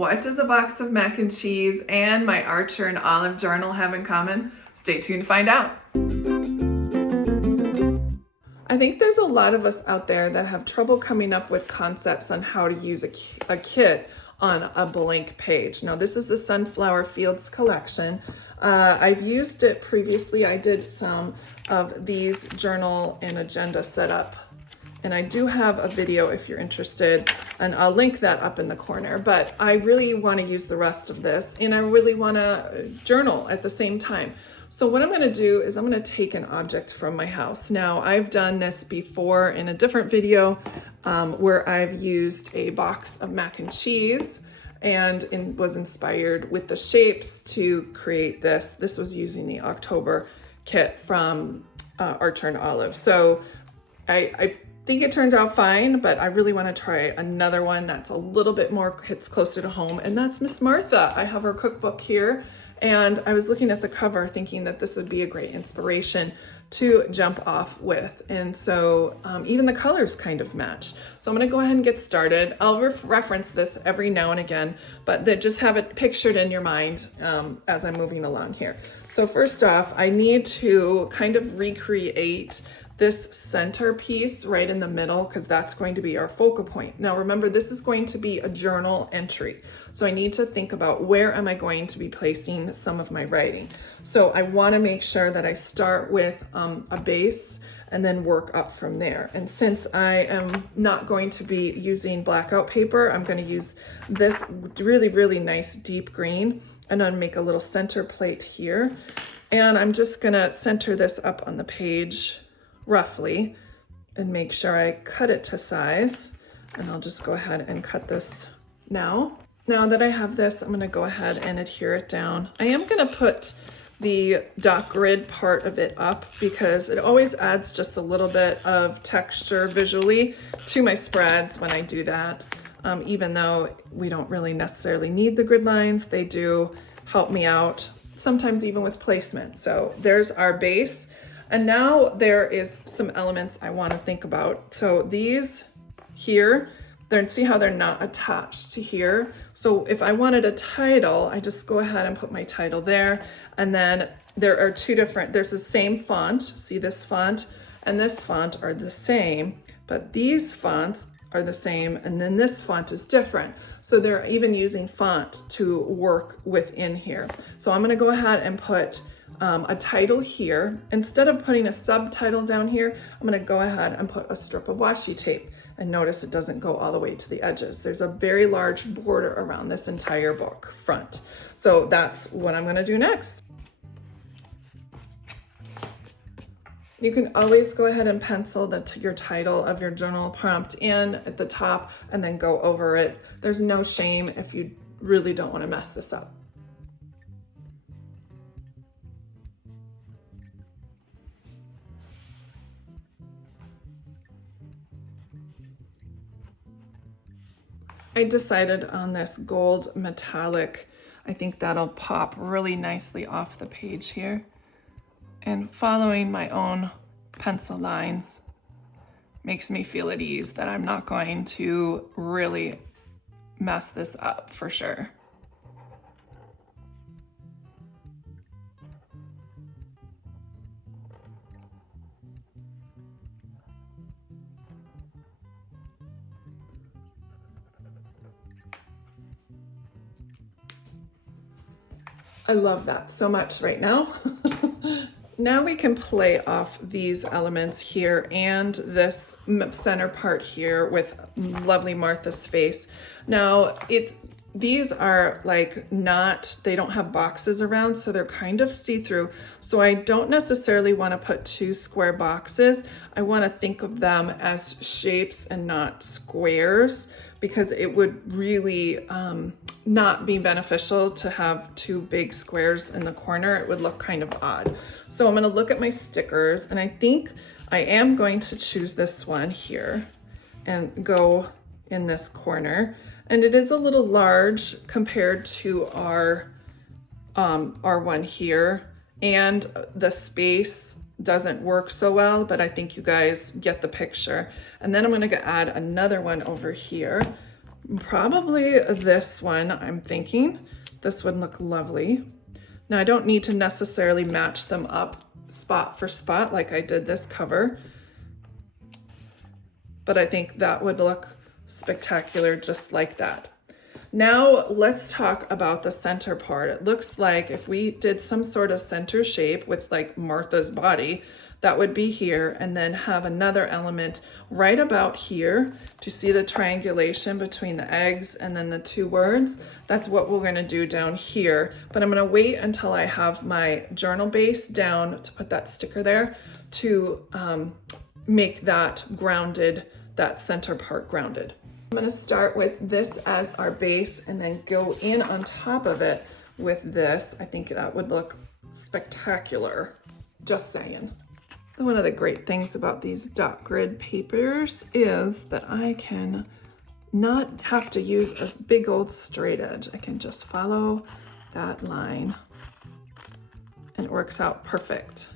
What does a box of mac and cheese and my Archer and Olive journal have in common? Stay tuned to find out. I think there's a lot of us out there that have trouble coming up with concepts on how to use a kit on a blank page. Now, this is the Sunflower Fields collection. I've used it previously. I did some of these journal and agenda setup, and I do have a video if you're interested, and I'll link that up in the corner. But I really want to use the rest of this, and I really want to journal at the same time. So what I'm going to do is I'm going to take an object from my house. Now, I've done this before in a different video where I've used a box of mac and cheese and was inspired with the shapes to create this. This was using the October kit from Archer and Olive. So I think it turned out fine, but I really want to try another one that's a little bit more, hits closer to home, and that's Miss Martha. I have her cookbook here, and I was looking at the cover thinking that this would be a great inspiration to jump off with. And so even the colors kind of match. So I'm gonna go ahead and get started. I'll reference this every now and again, but just have it pictured in your mind as I'm moving along here. So first off, I need to kind of recreate this center piece right in the middle, because that's going to be our focal point. Now remember, this is going to be a journal entry. So I need to think about where am I going to be placing some of my writing. So I want to make sure that I start with a base and then work up from there. And since I am not going to be using blackout paper, I'm going to use this really, really nice deep green, and I'll make a little center plate here. And I'm just going to center this up on the page roughly and make sure I cut it to size. And I'll just go ahead and cut this now. Now that I have this, I'm going to go ahead and adhere it down. I am going to put the dot grid part of it up because it always adds just a little bit of texture visually to my spreads when I do that. Even though we don't really necessarily need the grid lines, they do help me out, sometimes even with placement. So there's our base. And now there is some elements I want to think about. So these here, see how they're not attached to here. So if I wanted a title, I just go ahead and put my title there. And then there are two different, there's the same font. See, this font and this font are the same, but these fonts are the same. And then this font is different. So they're even using font to work within here. So I'm going to go ahead and put a title here. Instead of putting a subtitle down here, I'm going to go ahead and put a strip of washi tape. And notice it doesn't go all the way to the edges. There's a very large border around this entire book front. So that's what I'm going to do next. You can always go ahead and pencil your title of your journal prompt in at the top and then go over it. There's no shame if you really don't want to mess this up. I decided on this gold metallic. I think that'll pop really nicely off the page here. And following my own pencil lines makes me feel at ease that I'm not going to really mess this up for sure. I love that so much right now. Now we can play off these elements here and this center part here with lovely Martha's face. Now these are like they don't have boxes around, so they're kind of see-through. So I don't necessarily want to put two square boxes. I want to think of them as shapes and not squares, because it would really not be beneficial to have two big squares in the corner. It would look kind of odd. So I'm going to look at my stickers, and I think I am going to choose this one here and go in this corner. And it is a little large compared to our one here, and the space doesn't work so well, but I think you guys get the picture. And then I'm going to add another one over here. Probably this one, I'm thinking. This would look lovely. Now I don't need to necessarily match them up spot for spot like I did this cover, but I think that would look spectacular just like that. Now let's talk about the center part. It looks like if we did some sort of center shape with like Martha's body, that would be here, and then have another element right about here to see the triangulation between the eggs and then the two words. That's what we're gonna do down here, but I'm gonna wait until I have my journal base down to put that sticker there to make that grounded, that center part grounded. I'm gonna start with this as our base and then go in on top of it with this. I think that would look spectacular, just saying. One of the great things about these dot grid papers is that I can not have to use a big old straight edge. I can just follow that line and it works out perfect.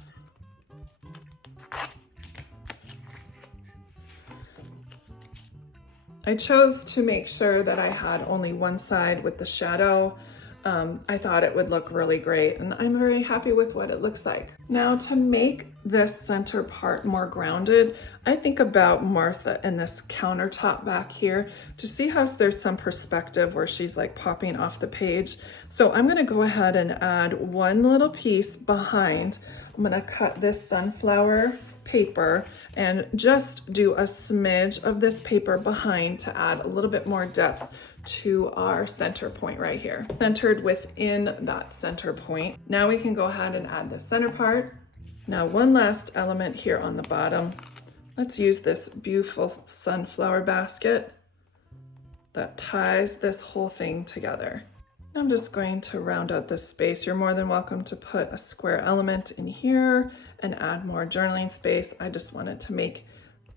I chose to make sure that I had only one side with the shadow. I thought it would look really great, and I'm very happy with what it looks like. Now, to make this center part more grounded, I think about Martha and this countertop back here to see how there's some perspective where she's like popping off the page. So I'm gonna go ahead and add one little piece behind. I'm gonna cut this sunflower paper and just do a smidge of this paper behind to add a little bit more depth to our center point right here, centered within that center point. Now we can go ahead and add the center part. Now one last element here on the bottom. Let's use this beautiful sunflower basket that ties this whole thing together. I'm just going to round out this space. You're more than welcome to put a square element in here and add more journaling space. I just wanted to make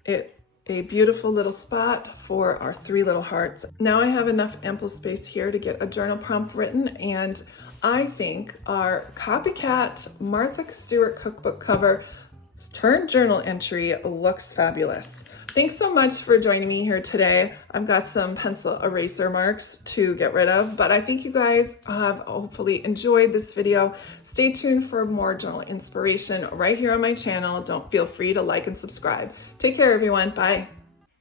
it a beautiful little spot for our three little hearts. Now I have enough ample space here to get a journal prompt written, and I think our copycat Martha Stewart cookbook cover turned journal entry looks fabulous. Thanks so much for joining me here today. I've got some pencil eraser marks to get rid of, but I think you guys have hopefully enjoyed this video. Stay tuned for more journal inspiration right here on my channel. Don't feel free to like and subscribe. Take care, everyone. Bye.